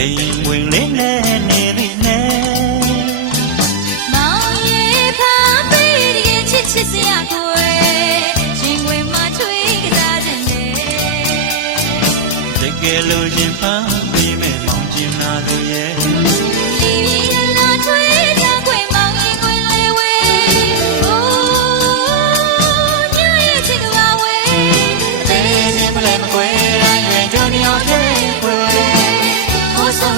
စိန်ဝင်လေးနဲ့နေသည်နဲ့မောင်ရေဖမ်းပေးရဲ့ချစ်ချစ်စရာကိုရှင်ဝင်မှာထွေးကစားခြင်းနဲ့တကယ်လို့ရင်ဖမ်းပြီးမဲ့မောင်ကျင်နာသူရဲ့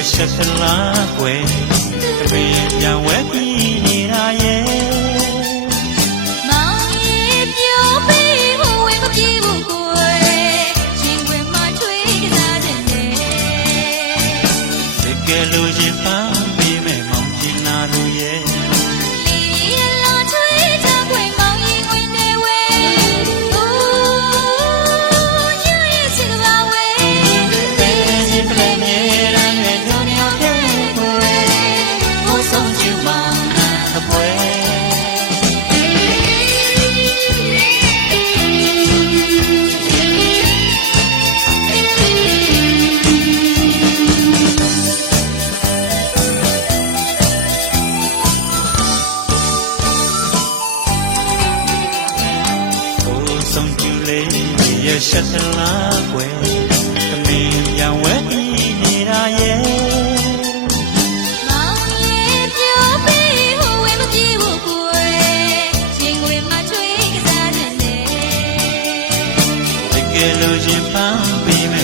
င်ကျမောင်နှံတစ်ပွဲကိုဆုံးကျင်လေးရဲ့ရှက်သလားကွယ်တပင်ပြန်ဝဲပြီးနေတာရဲ့မောင်ရေပြောပေးဟိုဝဲမပြေဘူးကိုရှင်ဝင်မှာထွေးကစားခြင်းနဲ့တကယ်လို့ရင်ဖမ်းပြီးမဲ့မောင်ကျင်နာသူရဲ့ ဆုံးကျူလေးရဲ့ရှက်သလားကွယ်သမင်ပြန်ဝဲပြီးနေတာရဲ့မောင်ရေပြောပေးဟိုဝဲမပြေဘူးကိုရှင်ဝင်မှာထွေးကစားခြင်းနဲ့တကယ်လို့ရင်ပန်းပြီး